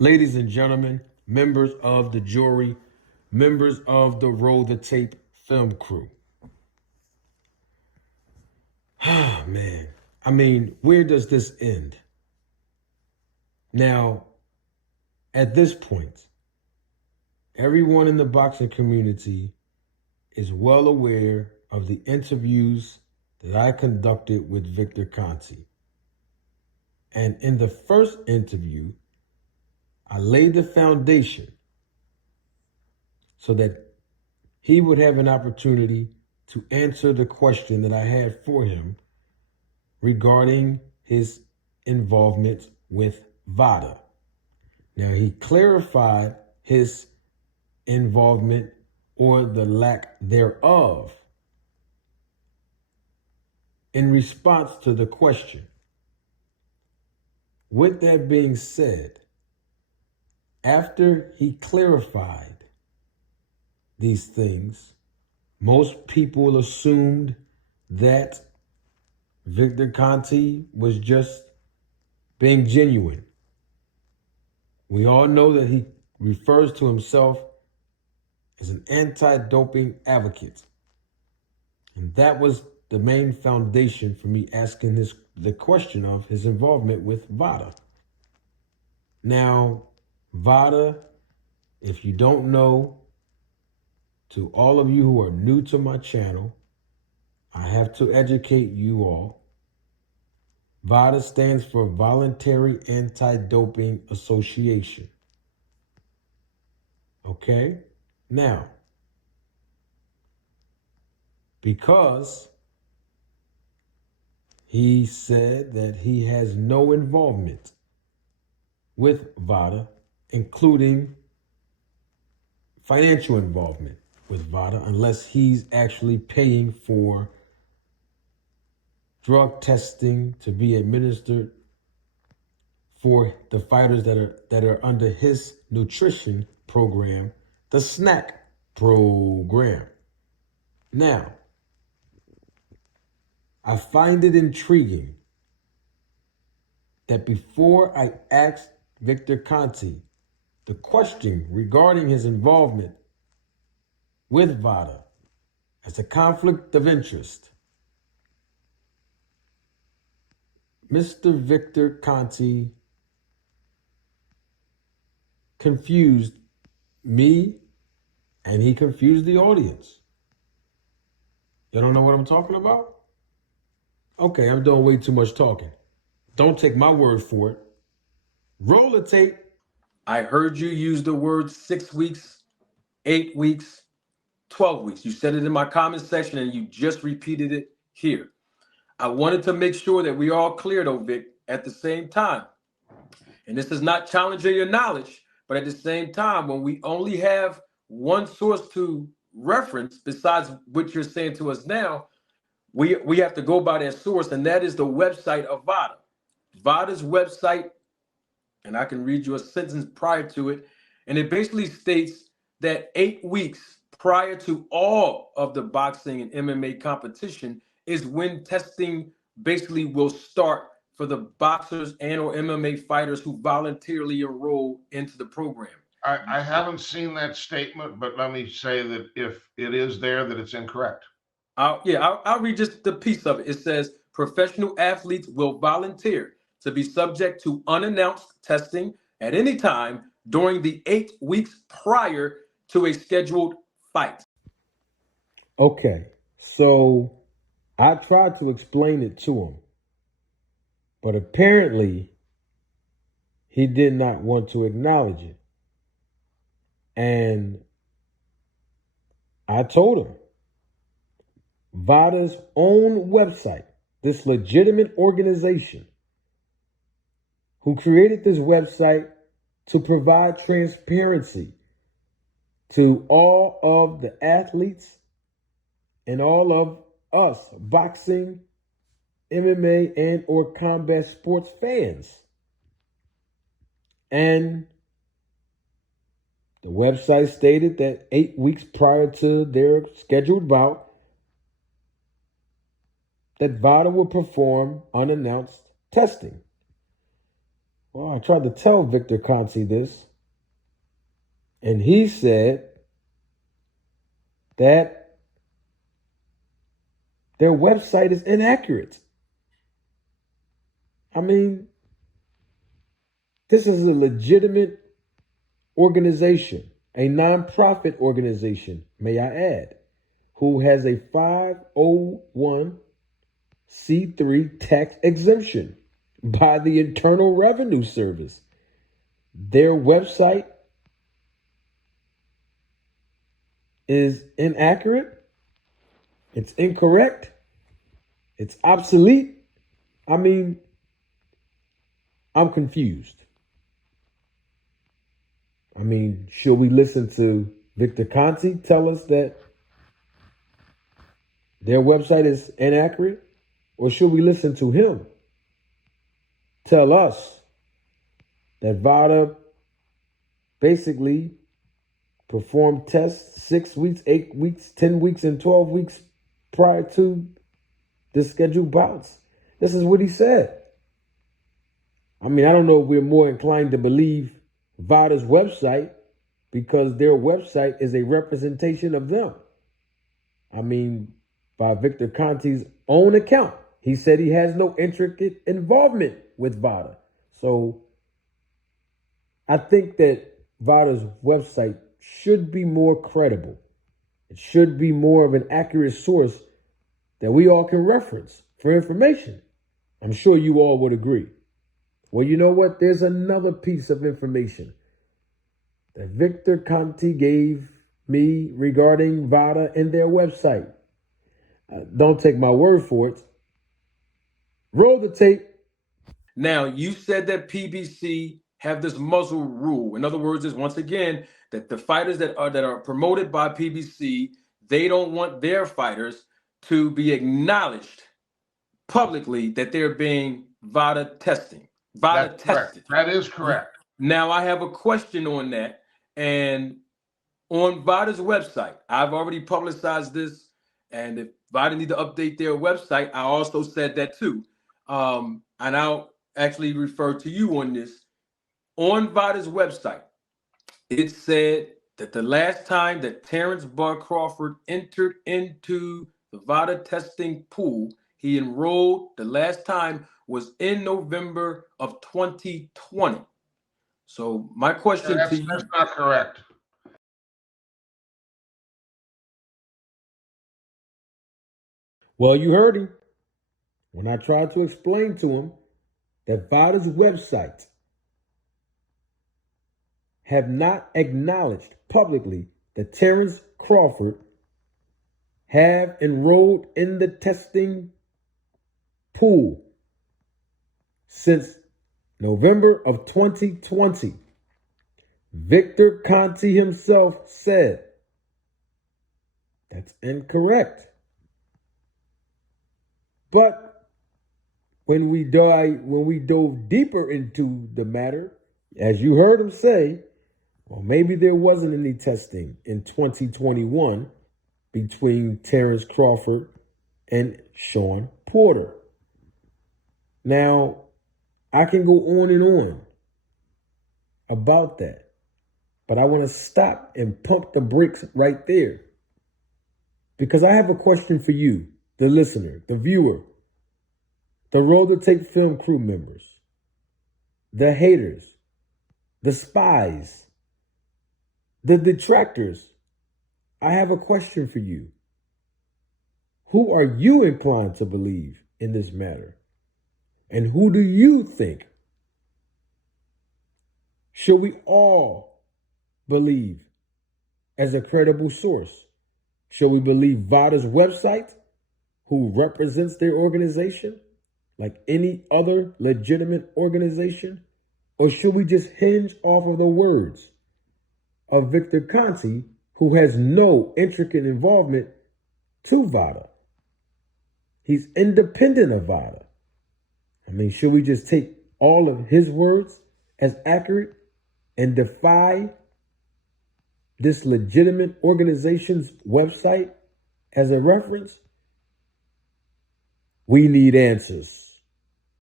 Ladies and gentlemen, members of the jury, members of the Roll the Tape film crew. Ah, man. I mean, where does this end? Now, at this point, everyone in the boxing community is well aware of the interviews that I conducted with Victor Conti. And in the first interview, I laid the foundation so that he would have an opportunity to answer the question that I had for him regarding his involvement with VADA. Now, he clarified his involvement or the lack thereof in response to the question. With that being said, after he clarified these things, most people assumed that Victor Conti was just being genuine. We all know that he refers to himself as an anti-doping advocate. And that was the main foundation for me asking the question of his involvement with VADA. Now, VADA, if you don't know, to all of you who are new to my channel, I have to educate you all. VADA stands for Voluntary Anti-Doping Association. Okay? Now, because he said that he has no involvement with VADA, including financial involvement with VADA, unless he's actually paying for drug testing to be administered for the fighters that are under his nutrition program, the snack program. Now, I find it intriguing that before I asked Victor Conti the question regarding his involvement with VADA as a conflict of interest, Mr. Victor Conti confused me and he confused the audience. You don't know what I'm talking about? Okay, I'm doing way too much talking. Don't take my word for it. Roll the tape. I heard you use the word 6 weeks, 8 weeks, 12 weeks. You said it in my comment section and you just repeated it here. I wanted to make sure that we all clear though, Vic, at the same time. And this is not challenging your knowledge, but at the same time, when we only have one source to reference besides what you're saying to us now, we have to go by that source, and that is the website of VADA. VADA's website, and I can read you a sentence prior to it, and it basically states that 8 weeks prior to all of the boxing and MMA competition is when testing basically will start for the boxers and or MMA fighters who voluntarily enroll into the program. I haven't seen that statement, but let me say that if it is there, that it's incorrect. I'll read just the piece of it. It says, professional athletes will volunteer to be subject to unannounced testing at any time during the 8 weeks prior to a scheduled fight. Okay, so I tried to explain it to him, but apparently he did not want to acknowledge it. And I told him, VADA's own website, this legitimate organization who created this website to provide transparency to all of the athletes and all of us boxing, MMA, and or combat sports fans. And the website stated that 8 weeks prior to their scheduled bout, that VADA will perform unannounced testing. Well, I tried to tell Victor Conti this, and he said that their website is inaccurate. I mean, this is a legitimate organization, a nonprofit organization, may I add, who has a 501c3 tax exemption by the Internal Revenue Service. Their website is inaccurate, it's incorrect, it's obsolete. I mean, I'm confused. I mean, should we listen to Victor Conti tell us that their website is inaccurate? Or should we listen to him tell us that VADA basically performed tests 6 weeks, 8 weeks, 10 weeks, and 12 weeks prior to the scheduled bouts? This is what he said. I mean, I don't know if we're more inclined to believe VADA's website because their website is a representation of them. I mean, by Victor Conti's own account, he said he has no intricate involvement with VADA. So I think that VADA's website should be more credible. It should be more of an accurate source that we all can reference for information. I'm sure you all would agree. Well, you know what? There's another piece of information that Victor Conti gave me regarding VADA and their website. Don't take my word for it. Roll the tape. Now, you said that PBC have this muzzle rule. In other words, is once again that the fighters that are promoted by PBC, they don't want their fighters to be acknowledged publicly that they're being VADA testing. VADA tested. That is correct. Now, I have a question on that. And on VADA's website, I've already publicized this. And if VADA need to update their website, I also said that too. And I'll actually refer to you on this. On VADA's website, it said that the last time that Terence Crawford entered into the VADA testing pool, he enrolled the last time was in November of 2020. So my question to you. That's not correct. Well, you heard him. When I tried to explain to him that VADA's website have not acknowledged publicly that Terence Crawford have enrolled in the testing pool since November of 2020. Victor Conti himself said that's incorrect. But when we dove deeper into the matter, as you heard him say, well, maybe there wasn't any testing in 2021 between Terence Crawford and Sean Porter. Now, I can go on and on about that, but I want to stop and pump the brakes right there because I have a question for you, the listener, the viewer, the Roll the Tape Film crew members, the haters, the spies, the detractors. I have a question for you. Who are you inclined to believe in this matter? And who do you think? Should we all believe as a credible source? Should we believe VADA's website, who represents their organization, like any other legitimate organization? Or should we just hinge off of the words of Victor Conti, who has no intricate involvement to VADA? He's independent of VADA. I mean, should we just take all of his words as accurate and defy this legitimate organization's website as a reference? We need answers.